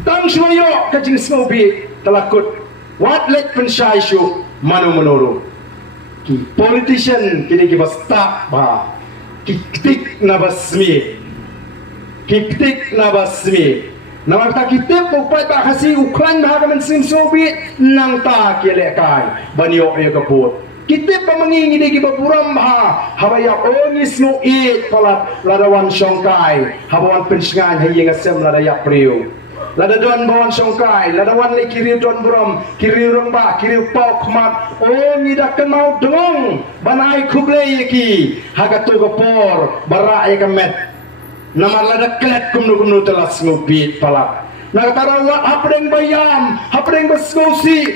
tang shoyo kajin snowbeat telakut, what let penshai show manu menuru. Ki politician kini ki basta ba ki tik na basmi na marta ki tip upai ba kasi ukran ba kaman sim sobi nang ta ki lekai banyo e kaput ki tip pa mangingi ki baburam ha habaya ongis no it palat ladawan songkai habawan pensngan hayeng asem ladaya priu lada don bawan songkai lada wan le kiri don buram kiri romba kiri pau khmat ni dak mau dong banai khuble ki hagatu gopor bara ya kamet namar lada klet kumnu telas ngubit palak na tarawa apreng bayam apreng basgosi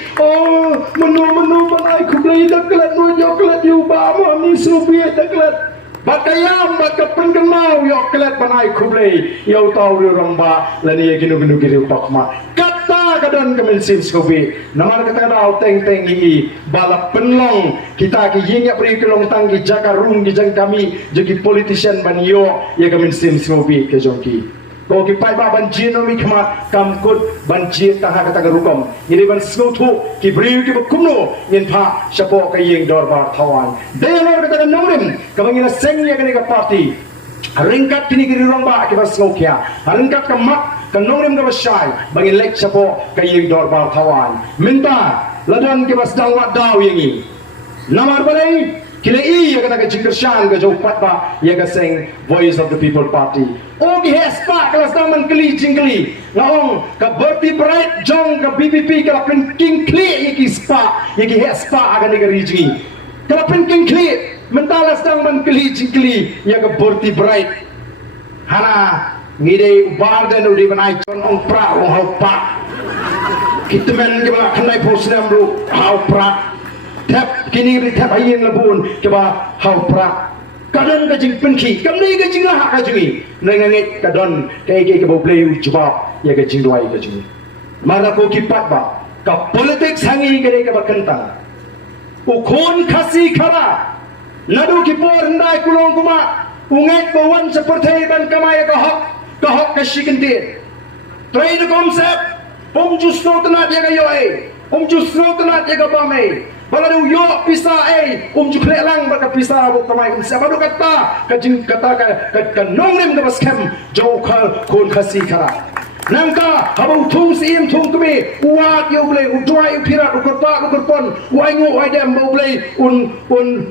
menu banai khuble dak klet no joklet yu ba mo ni subit dak klet Bakayam baka penggemau yo kelet banai kublai yo tau romba lani ginu kiri pakma kata kadon kemensin skobi namar kata dau teng i balap penlong kita ki yingya beri kelong tanggi jaga rung di jang kami jadi politician ban yo ya kemensin skobi ke jongki ko ki pai ba ban jino mi khmat kamkut ban ji ta ha kata rukom ini ban snothu ki bri ki kumno yin pha sapo ka ying dor ba thawan de lor kata nomrim kamangina seng ya ka party ringkat kini ki romba ki ba snokya ringkat ka mak ka nomrim ka basai bangin lek sapo ka ying dor ba thawan minta ladon ki bas dang wa daw yingi namar balai Kila iya kata ke jingkershan ke jauh patba ya ke sing Voice of the People Party. Oh ki hespa kelas taman keli jingkeli. Ngaong ke Bertie Bright jong ke BPP kalau pen king kli iki spa iki hespa akan negeri jingi. Kalau pen king kli mentalas taman keli jingkeli ya ke Bertie Bright. Hana ngide barden udi banai jon ong pra ong haupa. Kita men kita kanai posnam lu haupa. Tap kini beri tap ayin labun coba hau pra kadon ka jing penki kamni ka jing lah ka jingi nangangit kadon kay ka boblay ujba ya ka jing duai ka jingi mara ko kipat ba ka politics hangi ka bakantang ukon khasi khara nadu ki por ndai kulong kuma unget bawan seperti ban kamay ka hok ka shikintin train concept jusno tanat ya ka yoy jusno tanat ya ka bamay Balau yo pisa juklek lang baka pisa bu kamai siapa do kata kajing kata ka nonglim ka baskem jauh kon khasi khara nangka habau thung sim thung kami uat yo boleh udrai pirat ukurpon waingu waidem bau boleh un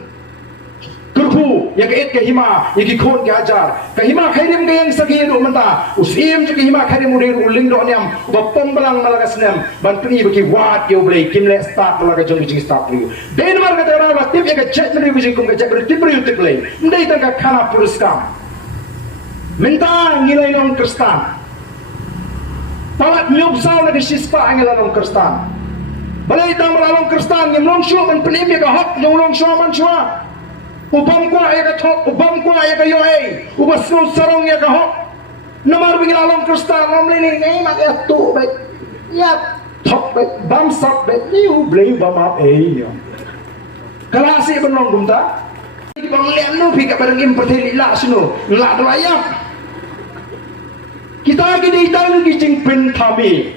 kurku ya ke ke hima ya ki khon ke ajar ke hima khairim ke yang sagi do menta usim je ke hima khairim udir uling do nyam bapom balang malaga snem ban pri baki wat yo boleh kimle start malaga jong jing start riu den mar ka tera wa tip ya ke chat riu jing kum ke chat riu tip riu tip lei ndai ta ka khana puruskam menta ngilai long kristan palat nyup saw na sispa ngilai long kristan balai ta malong kristan ngim long shu ban pnim ya ka hok long shu man shwa ubam kwa ya ka thok ubam kwa ya ka yoe ubasno sarong ya ka hok namar bingin along kristan nom lini ngai mak ya tu bet ya thok bet bam sap bet liu blei bam ap ya kalasi benong gumta bang lian nu pi ka barang im perteli la sino la doayap kita gini tahu ki jing pen thami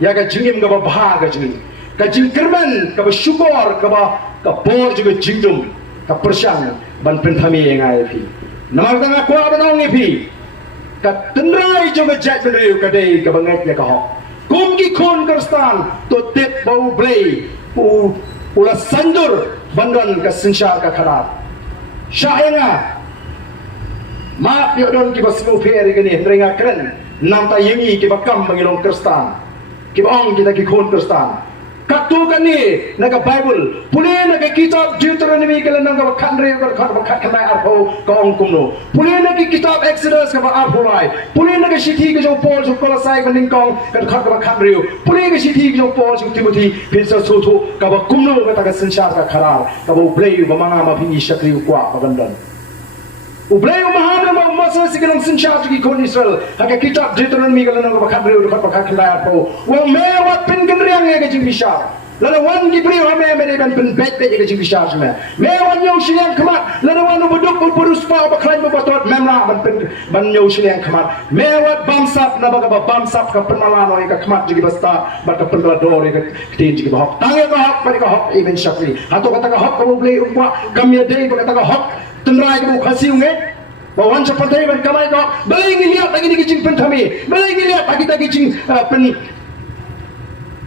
ya ka jingim ka ba ka jing ka jing kerban ka syukur ka bor juga jingdum ka persyang ban penthami yang ai phi namar tanga kwa banong ni phi ka tenrai juga jat beriu ka dei ka bangat ya ka ho kum ki khon kristan to tip bau blei ula sandur bandon ka sinsyar ka kharat syahanga ma pyo don ki basmu phi gani ringa kren nam ta yengi ki bakam bangilong kristan ki ong kita ki khon kristan katu kani naga Bible pule naga kitab Deuteronomy kala naga khandre ka khamai arpo ka ong kumno pule naga kitab Exodus ka arpolai pule naga sithi ka jo Paul jo Colossae ka ningkong ka khandre pule naga sithi ka jo Paul jo Timothy pinsa soto ka ba kumno ka ta sanshar ka kharar ka bo blei ba manga ma phi shakri kwa bagandan ublei mahana ma masa sigelong sanshar ki kon Israel ka kitab Deuteronomy kala naga khandre ka khamai arpo wa me wat pin kendriang ya ka jing bisha lalu wan gibri wa me ban pen bet bet ka jing bisha me wan yo shiliang khamat lalu wan buduk purus pa ba khlain ba tot memla ban pen ban yo shiliang khamat me wat bamsap na ba bamsap ka penala no ka khamat jigi basta ba ka pendla dor ka tin jigi ba hok tangya ka hok ba ka hok even shakri hato kata ka hok ka blei umwa kamya dei ba kata ka hok tenrai ka khasi unge bawan seperti ban kamai ko balai ngiliat lagi di jing pen thami balai ngiliat lagi ta jing pen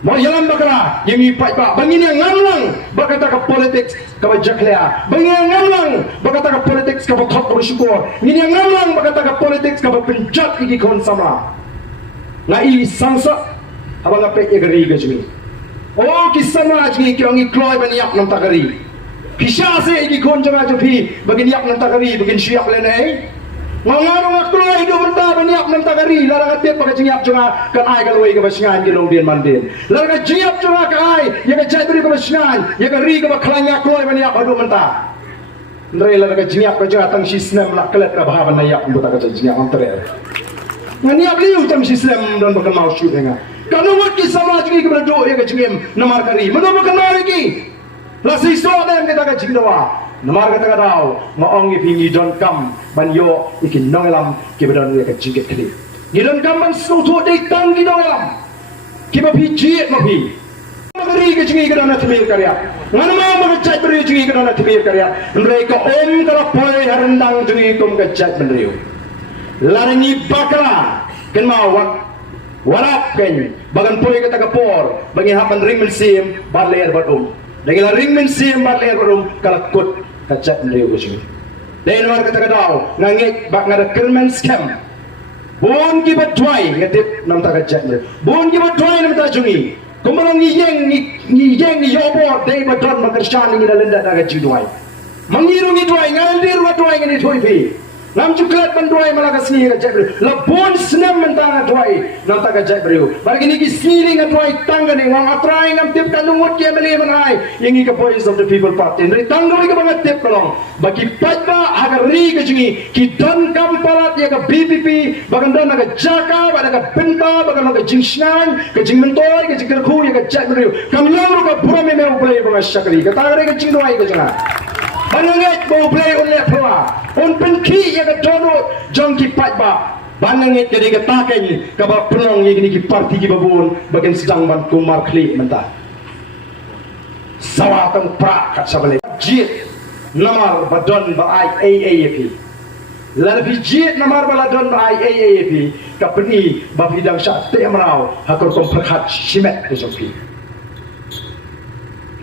mau jalan bakara yang ipat pak bangin yang ngamlang bakata ka politics ka bajaklia bangin yang ngamlang bakata ka politics ka thok ka bersyukur ngin yang ngamlang bakata ka politics ka penjat iki kon sama ngai sangsa abang ape ye gari ga jmi oh kisama jmi ki ongi kloi ban yak nam takari pisha se iki kon jama jopi bagin yak nam takari bagin siap lenai ngangaro ngakloi hidup benda banyak nam takari larang atiap pakai jingyap jonga kan ai kaloi ka basingan ki long dien mandin larang jingyap jonga ka ai ya ka jai beri ka basingan ya ka ri ka bakhlanya kloi banyak adu menta ndre larang ka jingyap ka jonga tang sisnem la kelet ka bahaban na yak buta ka jingyap antre ngani abliu tam sisnem don bakal mau shoot nga kanu wat ki samaj ki ka do ya ka jingyam namar kari mano bakal mari ki la siso dem kita ka jingdawa namar kata kadau maong ipingi don kam ban yo ikin nongelam ki badon ya ka jingket kali ni don kam ban soto dei tang ki nongelam ki ba pi jiet ma pi magari ka jingi ka dona tmil karya ngan ma ma chat beri jingi ka dona tmil karya mereka om kala poi harendang jingi kum ka chat beriu larani bakala ken ma warap ken bagan poi ka takapor bangi hapan ring mensim bar leer badum Dagila ring min sim bat leher barum kalakut kacak meliu ujung. Dan luar kata kadau ngangit bak ngada kermen scam. Bun ki batwai ngatip nam ta kacak meliu. Bun ki batwai nam ta jungi. Kumarang ni yobo dai badon makarshani ni dalenda daga jidwai. Mangiru ni dwai ngalir wa dwai ni thoipi. Nam cuklat banduai malakas ni kacak meliu. Labon senam mentang dwai nam ta kacak meliu. Bagi ni ki siling dwai tangga ni wang atrai ngam tip kanungut ke meli manai. Yang ka voice of the people party. Ri tangga ka bangat tip kolong. Bagi patba agar ri ka jungi ki don kampalat ya ka BPP bagan don ka jaka baga ka penta bagan ka jingsnan ka jingmentoy ka jikerku ya ka cak meliu. Kam yang ka burame me uplay banga syakri. Ka tangare ka jingdoi ka jana. Bananget mau play on lepwa on penki ya ka donut jongki patba bananget jadi ka takai ka ba penong ya gini ki parti ki babon bagian sedang ban kumar kli mentah sawatang prak kat sabale jit namar badon ba ai AAP lalu jit namar baladon ba ai AAP ka peni ba bidang syak temrau hakor kom perkhat simet ke jongki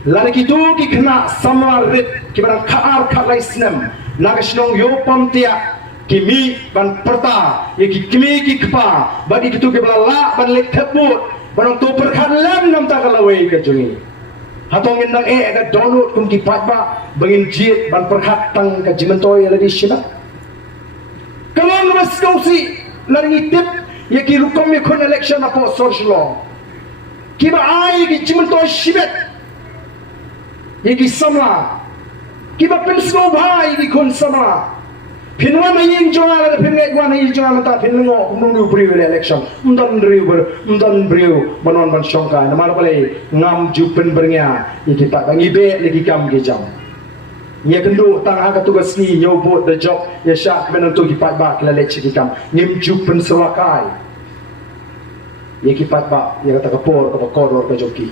lalu kitu ki kena samarit ki barang kaar kalai senam nagasnong yo pamtia kimi ban perta ye ki kimi ki kpa bagi kitu ke bala ban lek theput barang tu perkhan lam nam ta kalawai ke jungi hatong indang ka donut kum ki patba bangin jit ban perkhat tang ka jimentoy lagi sina kalau ngas kausi lari tip ye ki rukom ye kon election apo social ki ba ai ki jimentoy shibet Yagi sama, kiba pensgo bahai di kon sama. Pinwan na yung jonga la pinget wan na yung jonga mata pinlengo kumunu briu election. Undan briu banon ban syongka. Nama lo pale ngam jupen bernya. Iki tak bangi be lagi kam gejam. Nya kendu tang aga tugas ni nyobot the job ya syak menentu kipat ba kala lek cikam. Ngim jupen selakai. Ya kipat ba ya kata kapor kata koror ka joki.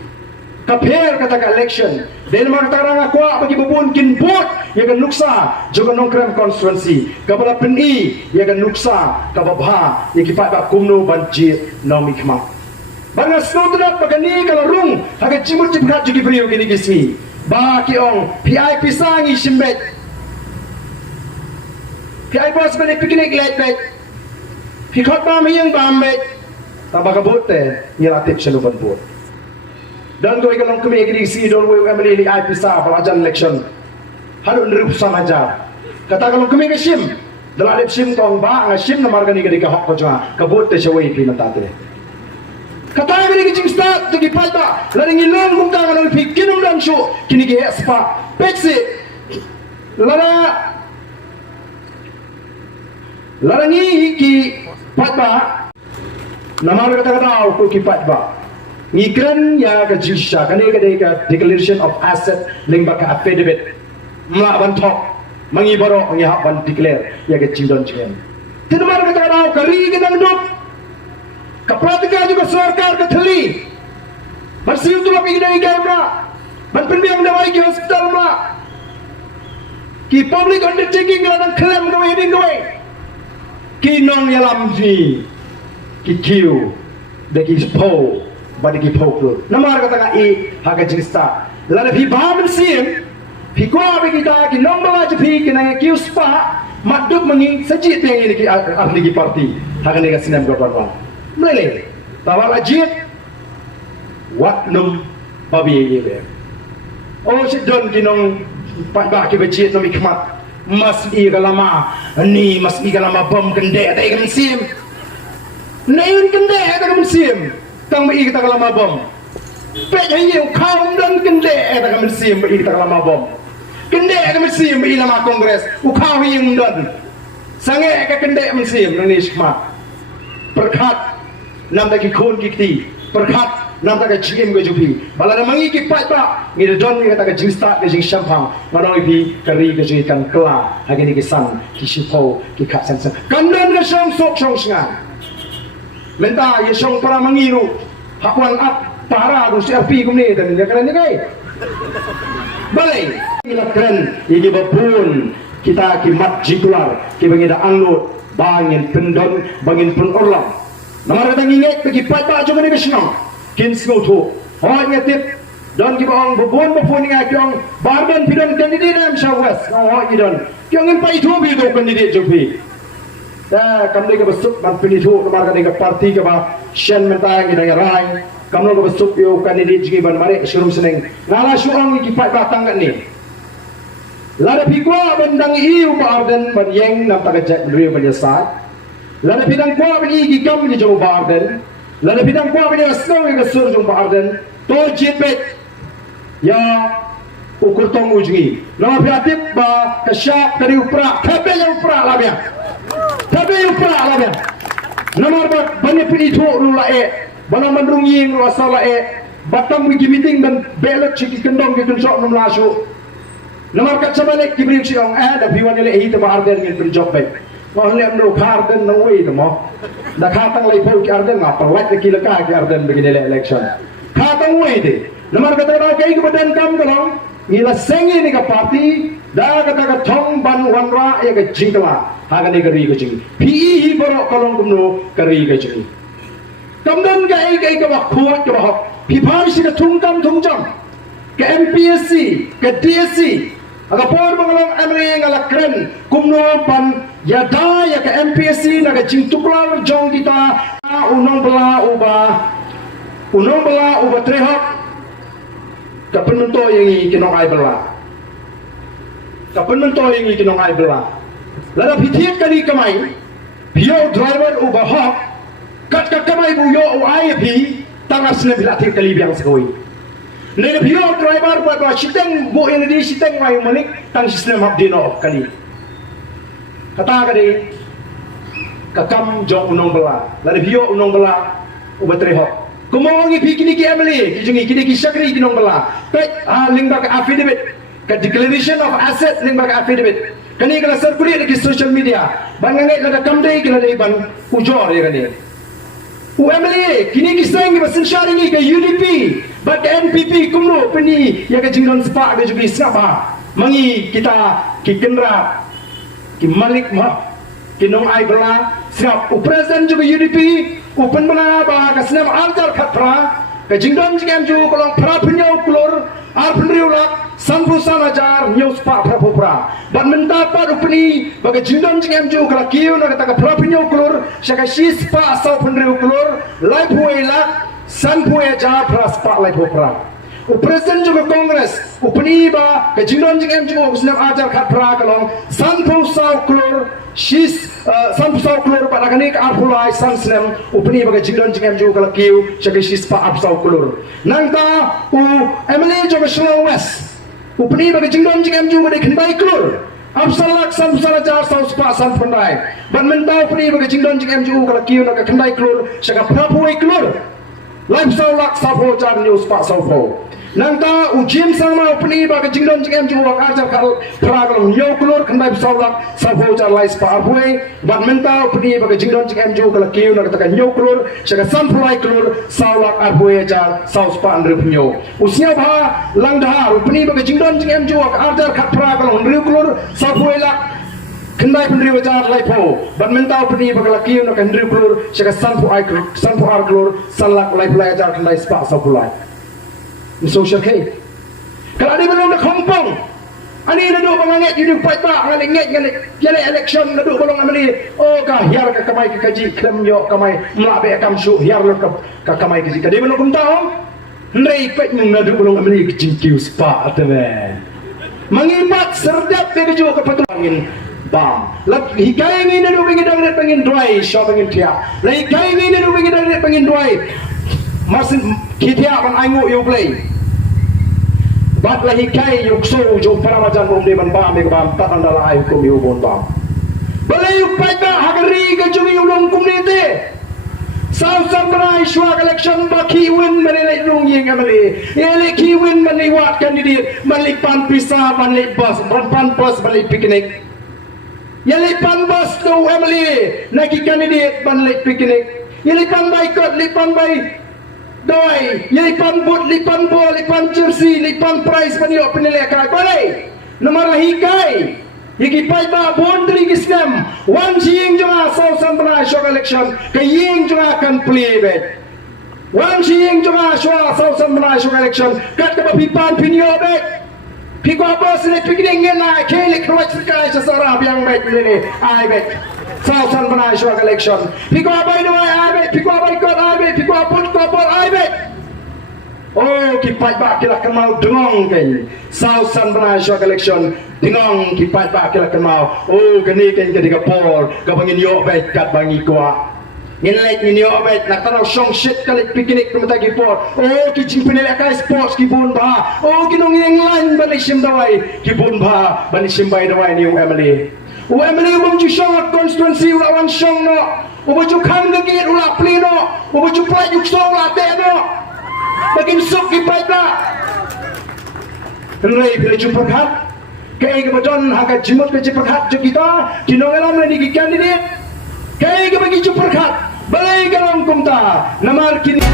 Kapher kata ka election dan martarang aku bagi babun kin bot ya kan nuksa juga nongkrem constituency kabala peni ya kan nuksa kababha ya kipat ba kumno banjir nomikma banga snodra pagani kalau rung haga cimur cipkat jugi brio gini gisi ba kiong PIP sangi simbet PIP bos bani piknik late bet pikot ba miyang bambet tabagabot ya latip senuban bot dan kau ikan kami agri si don we family ni IP sa pelajaran election halu nerup samaja kata kalau kami ke sim dalam sim tong ba ngasim na marga ni gadi ka hok ko jwa kabut te shawai pi matate kata ini ke start jadi palba laring ilong kum ta kalau pi kinum dan shu kini ge spa peksi larangi ki palba namar kata ko ki palba ngikran ya ka jisha kane ka declaration of asset ling baka affidavit mla ban thok mangi baro ngi ha ban declare ya ka jindon chen tinmar ka tarau kari ke nang duk ka pratika juga sarkar ka thali masih tu lapi dai gamra ban penbiang dawai ki hospital ma ki public undertaking ka nang claim ka heding ka ki nong yalam ji ki kiu de ki po badi ki pokul namar kata ka haga jinsta lala phi bam sim phi ko abi kita ki nomba aj phi ki na ki uspa maduk mangi saji te ni ki ahli ki parti haga ni ka sinam go parwa mele tawala jit wat num babi ye o sidon ki nong pat ba ki bejit no mikmat mas i galama ni mas i galama bom kende ta ikam sim nain kende ta ikam sim tang mai kita kalama bom pek hayu kaum dan kende eta kami sim mai kita kalama bom kende kami sim mai lama kongres u kau yang dan sange ka kende sim ni skma perkhat nam taki khon kiti perkhat nam taka jim go jupi bala mangi ki pat pa ngi don ngi taka jinsta ke jing shampang nganoi pi kari ke jing kan kla hagini ki san ki shipo ki khat san kandan ka shong sok shong sngan menta ye song para mangiru hakuan ap para do CRP kumni dan ya kan ni kai balai ilakran ini babun kita ki mat jikular ki bangida anglut bangin pendon bangin pun orlam namar datang ingat bagi pata juga ni kesnong kin snoto hanya tip don ki bong bubun bubun nga kyong barben pidon candidate am shawes no ki don kyong in pai thu bi do candidate jo bi da kamle ka besuk ban pini thu kamar ka de parti ka ba shen menta ngi da rai kamlo ka besuk yo candidate ji ban mare shurum seneng ngala shuang ki pai ba tang ni lada pikwa bandang iu barden ban yeng nam ta ka jek riu ban yasa lada pidang kwa ban i ki kam ni jo barden lada pidang kwa ban snow ga sur jo barden to jipet ya ukur tong ujgi nama piatip ba kasyak kari upra kabe yang upra labia kabe upra labia nama ba bani pini thu rula e bana mandrung ying ru asala e batam wigi meeting dan belot chiki kendong ke kun sok nom lasu nama ka chamale kibri chiong da biwan le hi te ba arden ngin pin job baik wah le amro karden nang wei to mo da kha tang lai phau ki arden ngap perwat ki la ka ki arden begini le election kha tang wei de nama ka ta kai ke badan kam kalong ngila sengi ni ka party da kata ka thong ban wanra ya ka jingla ha ka ni ka ri ka jing pi hi boro kolong kumno ka ri ka jing kamdan ka ai ka ba khot ka ba pi phai si ka thung kam thung cham ka MPSC ka DSC aga por bangalong amri ngala kren kumno pan ya da ya ka MPSC na ka jing tuklar jong kita unong bela uba trehak kapan mento yang kinong ai bela kapan mento yang kinong ai bela lada pithiet kani kamai pio driver uba hok kat kamai bu yo ai phi tangas ne bila thik kali biang sekoi ne pio driver ba siteng bu yang di siteng mai malik tang sistem hab dino kali kata kadi kakam jong unong bela lada pio unong bela uba trehak kumongi pikini ki amli kijungi kini ki sakri kinong bela pet link back affidavit ka declaration of asset link back affidavit kani kala circulate ki social media bangangai lada kamdai kala dai ban ujor ya kani UMLA kini ki seng ki basin sharing ka UDP but NPP kumro peni ya ka jingron spa ka jugi sapa mangi kita ki kendra ki malik ma kinong ai bela siap present juga UDP upan bela ba ka senam aljar khatra ka jingdon jingam ju kolong pra phnyo klor ar phnriu lak sanpusan ajar news pa phapra ban menta pa upni ba ka jingdon jingam ju kala kiu na ka pra phnyo klor shaka shis pa sau phnriu klor lai phuai lak sanphu ajar pra spa lai phapra Presiden juga Kongres upni ba ka jingdon jingam ju senam ajar khatra kolong sanpu sau klor shis sampu sau klor pada kani ka arpulai sansnem upni baga jingdon jingam ju kala kiu shaka shis pa ap sau klor nangta u MLA juga Slow West upni baga jingdon jingam ju baga khnbai klor ap salak sampu salajar sau spa san pandai ban menta upni baga jingdon jingam ju kala kiu na ka khnbai klor shaka prapuai klor live sau lak sapo jar news pa sau po nangta ujim sama upni baga jingdon jingam ju wak ajar kal pragalong yo klor khnbai sau lak sapo jar lai spa apui ban menta upni baga jingdon jingam ju kala kiu na ka yo klor shaka sampulai klor sau lak apui jar sau spa andre pnyo usnya ba langdahar upni baga jingdon jingam ju wak ajar kal pragalong riu klor sapo lak khnbai pnri wajar lai po ban menta upni baga la kiu na ka riu klor shaka sampu ai sampu ar klor salak lai play jar khnbai spa sampulai social case kalau ada belum nak kompong ani duduk banganget duduk fight ba ngalinget ngalit jale election duduk bolong amali oh ka hiar ka kamai ka kaji klem yo kamai mlabe kam su hiar lo ka kamai kaji ka di belum kum tahu ndai pet nung duduk bolong amali kijing kiu spa atame mangimat serdap be keju ka patungin bam lap hikai ni duduk pengen dangret pengen dry shop pengen tia lai hikai ni duduk pengen dangret pengen dry masin kitia ban aingu yo play bat lahi kai yuk so jo para majan mum de ban ba me ba tat andala ai hukum yu bon ba balai yuk pai ba hagari ga jumi ulong kum ni te sau samrai shwa election ba ki win mane lai rung yeng amale ele ki win mane wat candidate malik pan pisa malik bus pan bus malik picnic yele pan bus to amale naki candidate malik picnic yele pan bai kot lipan bai doi lipan but lipan bol lipan jersey lipan prize panyo pinili ka balai nomor hikai yiki pai ba boundary kisnam one jing jwa so sambra shok election ka ying jwa kan play bet Wang Xing Jonga Shua Sausan Manai Shua election kat ke pipan pinyo baik. Piku apa sini pikir ingin naik kelik ruwet sekai seserah yang baik ini ai baik. Sausan Manai Shua election. Piku apa ini ai baik. Piku apa ikut ai baik. Piku apa ikut ai baik. Oh, kipai ba kila kenal dengong kan. Sausan Manai Shua election dengong kipai ba kila kenal. Oh, geni kan ketika Paul kabangin yo baik kat bangi kuat. Nilai ni obat nak tahu song shit kali piknik kemudian kipor. Oh kicing penilai kai sports kibun bah. Oh kinong yang lain balik sim dawai kibun bah balik sim bay dawai ni Emily. Emily umum jusong konstituensi ulawan song no. Ubaju kam gigit ulah pleno. Ubaju play juk song ulah no. Bagin sok kipai dah. Nilai bila jumpa hat. Kaya kebetulan harga jimut ke jumpa hat juk kita. Kinong elam lagi kandidat. Kaya bagi jumpa hat. Balai kalong kumta namar kini